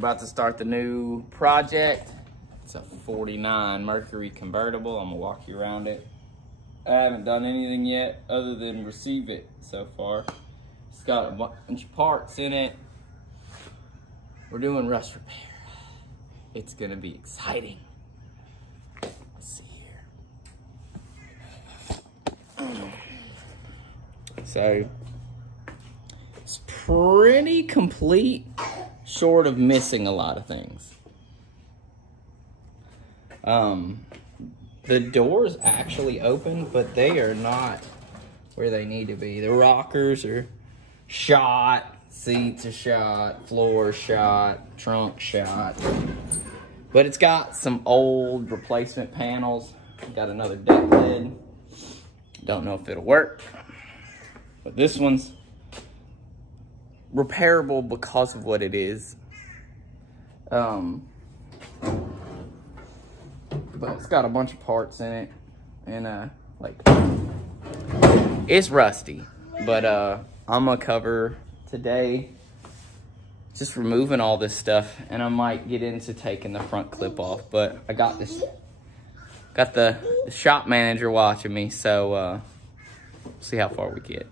about to start the new project. It's a 49 Mercury convertible. I'm gonna walk you around it. I haven't done anything yet other than receive it so far. It's got a bunch of parts in it. We're doing rust repair. It's gonna be exciting. Let's see here. So, it's pretty complete, short of missing a lot of things. The doors actually open, but they are not where they need to be. The rockers are shot, seats are shot, floor shot, trunk shot. But it's got some old replacement panels. Got another deck lid. Don't know if it'll work. But this one's repairable because of what it is. But it's got a bunch of parts in it. And like, it's rusty. But I'm gonna cover today just removing all this stuff, and I might get into taking the front clip off. But I got the shop manager watching me, so see how far we get.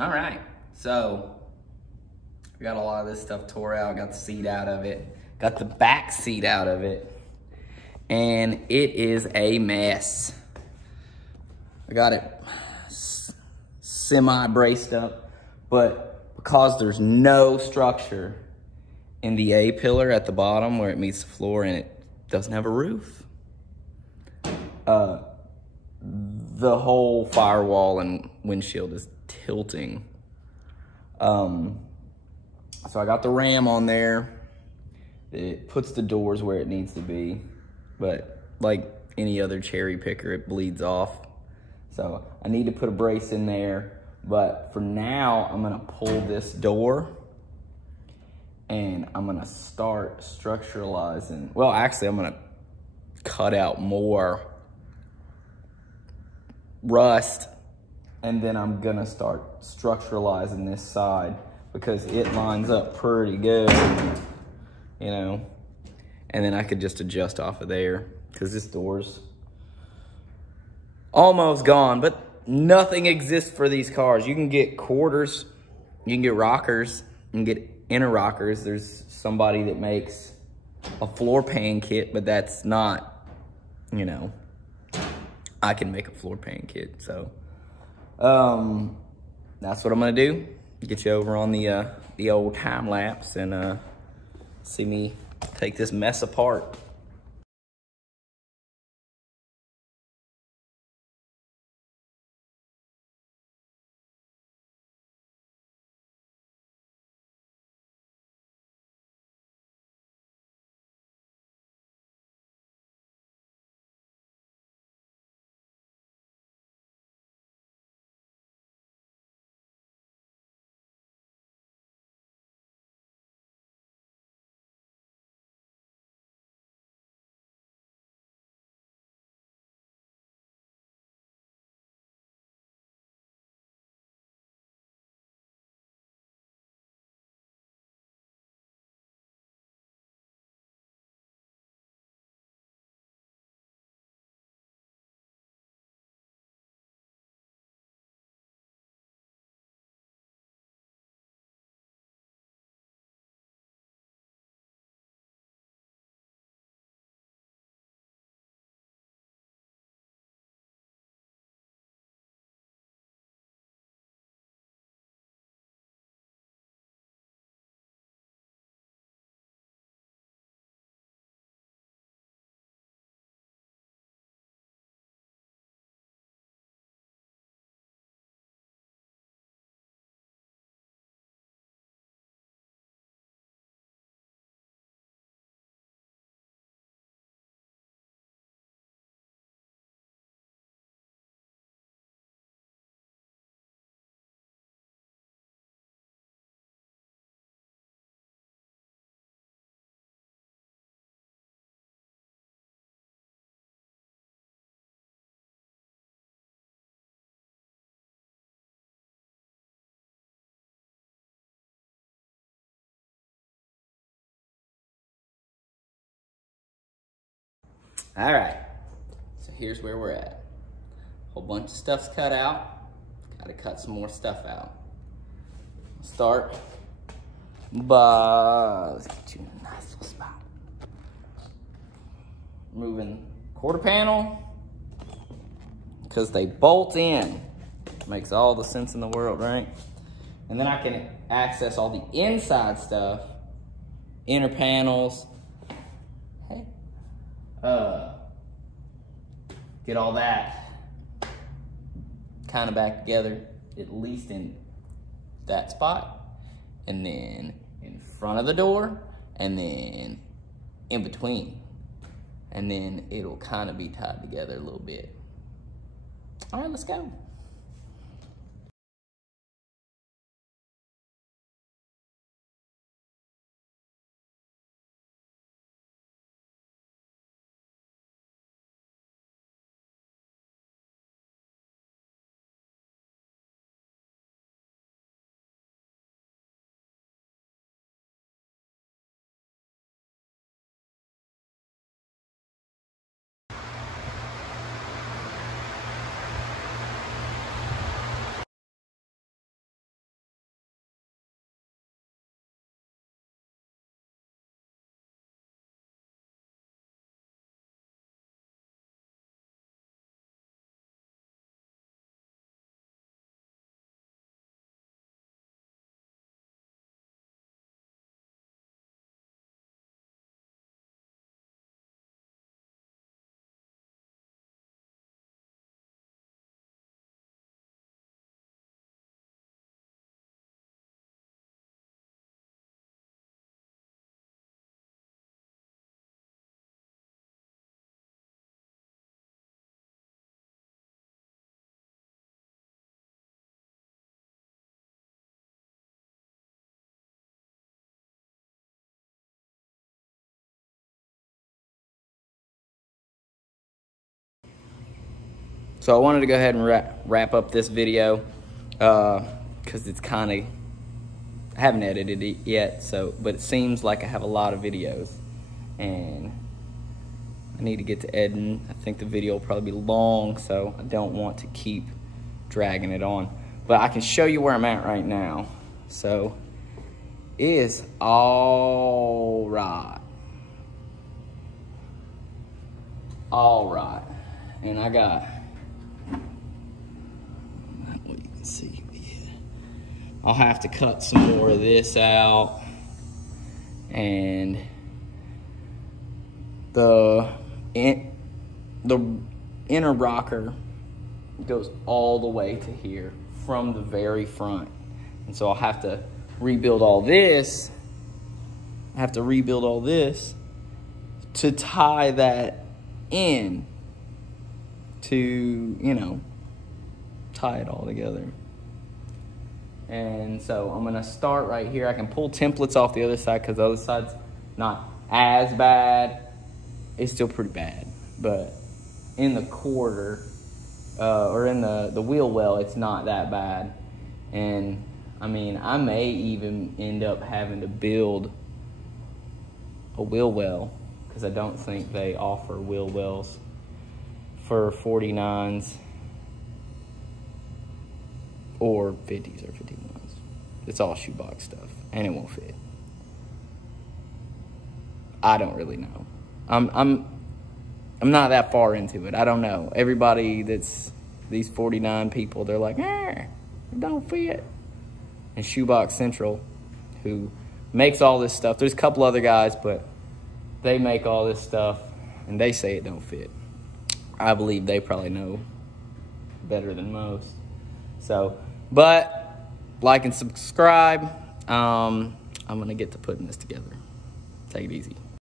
All right, so I got a lot of this stuff tore out. Got the seat out of it. Got the back seat out of it. And it is a mess. I got it semi-braced up, but because there's no structure in the A-pillar at the bottom where it meets the floor and it doesn't have a roof, the whole firewall and windshield is tilting. So I got the ram on there. It puts the doors where it needs to be, but like any other cherry picker, it bleeds off. So I need to put a brace in there, but for now, I'm gonna pull this door and I'm gonna start structuralizing. Well, actually, I'm gonna cut out more rust, and then I'm gonna start structuralizing this side because it lines up pretty good, you know, and then I could just adjust off of there because this door's almost gone, but nothing exists for these cars. You can get quarters, you can get rockers, you can get inner rockers. There's somebody that makes a floor pan kit, but that's not, you know, I can make a floor pan kit. So that's what I'm gonna do. Get you over on the old time lapse and see me take this mess apart. All right, so here's where we're at. Whole bunch of stuff's cut out. Gotta cut some more stuff out. Start by, let's get you in a nice little spot. Moving quarter panel, because they bolt in. Makes all the sense in the world, right? And then I can access all the inside stuff, inner panels, hey, get all that kind of back together, at least in that spot, and then in front of the door, and then in between, and then it'll kind of be tied together a little bit. All right, let's go. So I wanted to go ahead and wrap up this video because it's kind of, I haven't edited it yet, but it seems like I have a lot of videos and I need to get to editing. I think the video will probably be long, so I don't want to keep dragging it on. But I can show you where I'm at right now. So it is all right. All right. And I got, what you can see, yeah. I'll have to cut some more of this out. And the inner rocker goes all the way to here from the very front. And so I'll have to rebuild all this. I have to rebuild all this to tie that in to, you know, tie it all together. And so I'm gonna start right here. I can pull templates off the other side because the other side's not as bad. It's still pretty bad, but in the quarter or in the wheel well, it's not that bad. And I mean, I may even end up having to build a wheel well because I don't think they offer wheel wells for 49s or 50s or 51s. It's all shoebox stuff and it won't fit. I don't really know. I'm not that far into it. I don't know. Everybody that's these 49 people, they're like, it don't fit. And Shoebox Central, who makes all this stuff. There's a couple other guys, but they make all this stuff and they say it don't fit. I believe they probably know better than most. So, but like and subscribe. I'm gonna get to putting this together. Take it easy.